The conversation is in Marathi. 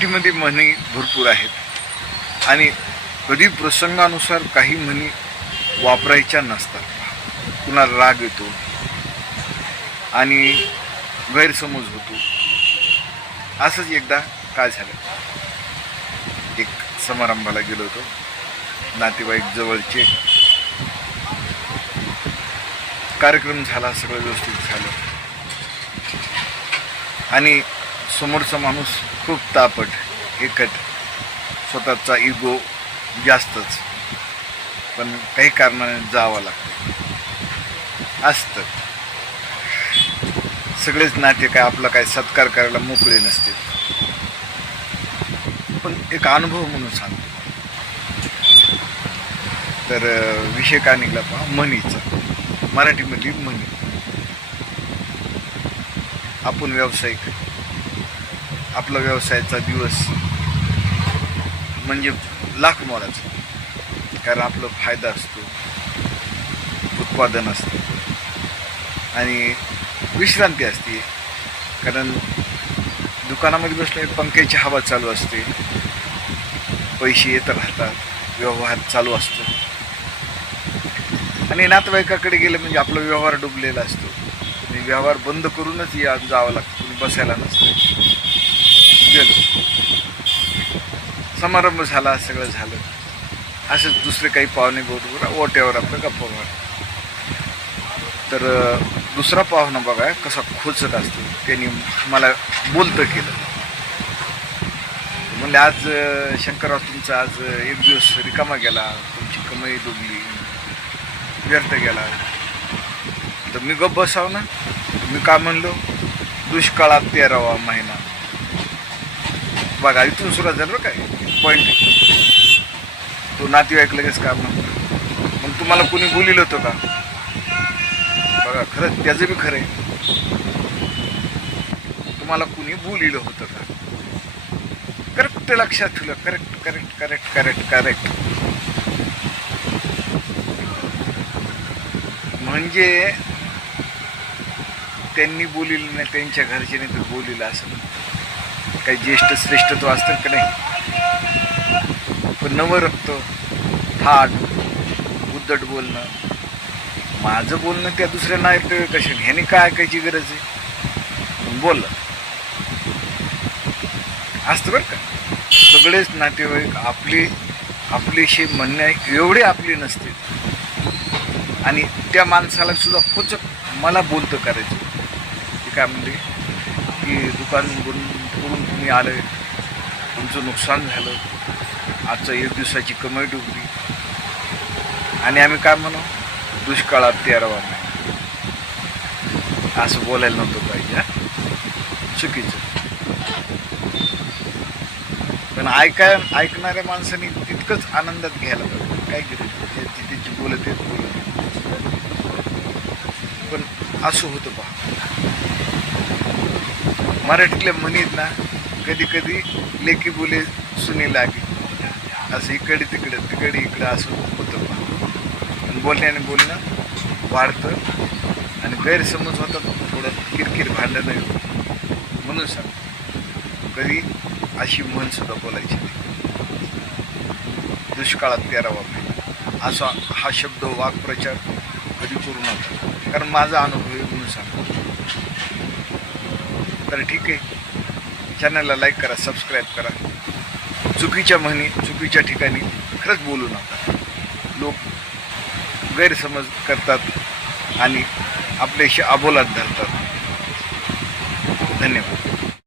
मराठीमध्ये म्हणी भरपूर आहेत. आणि कधी प्रसंगानुसार काही म्हणी वापरायच्या नसतात. कुणाला राग येतो. आणि गैरसमज होतो. असंच एकदा काय झालं? एक समारंभाला गेलो होतो. नातेवाईक जवळचे. कार्यक्रम झाला सगळं व्यवस्थित झालं. आणि समोरचा माणूस खूप तापट एकट स्वतःचा इगो जास्तच. पण काही कारणाने जावं लागतं. असतं. सगळेच नाते काय आपला काय सत्कार करायला मोकळे नसते. पण एक अनुभव म्हणून सांगतो. तर विषय का निघाला पहा? म्हणीचा. मराठीमधली म्हणी. आपण व्यावसायिक आपला व्यवसायाचा दिवस म्हणजे लाख मोलाचा. कारण आपला फायदा असतो उत्पादन असतं. आणि विश्रांती असते. कारण दुकानामध्ये बसले पंख्याची हवा चालू असते. पैसे येत राहतात व्यवहार चालू असतो. आणि नातेवाईकाकडे गेलं म्हणजे आपला व्यवहार डुबलेला असतो. आणि व्यवहार बंद करूनच या जावं लागतं बसायला नसतं. गेलो. समारंभ झाला सगळं झालं. असेच दुसरे काही पाहुणे बरोबर ओट्यावर आपलं गप्पा मार. तर दुसरा पाहुणा बघा कसा खोचत असतो. त्यांनी मला बोलतं केलं. म्हणले आज शंकरराव तुमचा आज एक दिवस रिकामा गेला. तुमची कमाई डुबली व्यर्थ गेला. तर मी गप्प बसाव ना. मी का म्हणलो दुष्काळात तेरावा महिना. बघा इथून सुरुवात झाली बरं काय पॉईंट तो नातेवाईक लगेच का म्हणतो मग तुम्हाला कोणी बोलिलं होतं का? बघा खरंच त्याचं बी खरं आहे. तुम्हाला कुणी बोलिलं होतं का? करेक्ट लक्षात ठेवलं. Correct correct correct correct correct म्हणजे त्यांनी बोलिलं नाही त्यांच्या घरच्याने तर बोलिलं असं. काही ज्येष्ठ श्रेष्ठत्व असतं का नाही? पण नवरक्त थाट उद्धट बोलणं माझं बोलणं त्या दुसऱ्यांना ऐकतं कशा ह्याने काय ऐकायची गरज आहे? बोललं असतं बरं का? सगळेच नातेवाईक आपले आपलेशी म्हणणे एवढे आपले नसते. आणि त्या माणसाला सुद्धा खोचक मला बोलतं करायचं. ते काय म्हणते की दुकान बंद करून तुम्ही आले. तुमचं नुकसान झालं. आजचं एक दिवसाची कमाई डुबली. आणि आम्ही काय म्हणू? दुष्काळात तेरावा नाही असं बोलायला नव्हतं पाहिजे चुकीचं. पण ऐकाय ऐकणाऱ्या माणसाने तितकंच आनंदात घ्यायला पाहिजे. काय केलं? तिथे बोलत आहेत बोलत. पण असं होतं पहा. मराठीतल्या म्हणीत ना कधी कधी लेकी बोले सुनी लागे. असं इकडे तिकडे तिकडे इकडे असं होतं. पण बोलण्याने बोलणं वाढतं आणि गैरसमज होतात. थोडं किरकिर भांडणं येतं म्हणून सांग कधी अशी म्हण सुद्धा बोलायची नाही. दुष्काळात तेरावा महिना असा हा शब्द वाक्प्रचार कधी करू नका. कारण माझा अनुभव आहे म्हणून सांगतो. तर ठीक आहे. चॅनलला लाईक करा सबस्क्राईब करा. चुकीच्या म्हणी चुकीच्या ठिकाणी खरंच बोलू नका. लोक गैरसमज करतात आणि आपल्याशी अबोलात धरतात. धन्यवाद.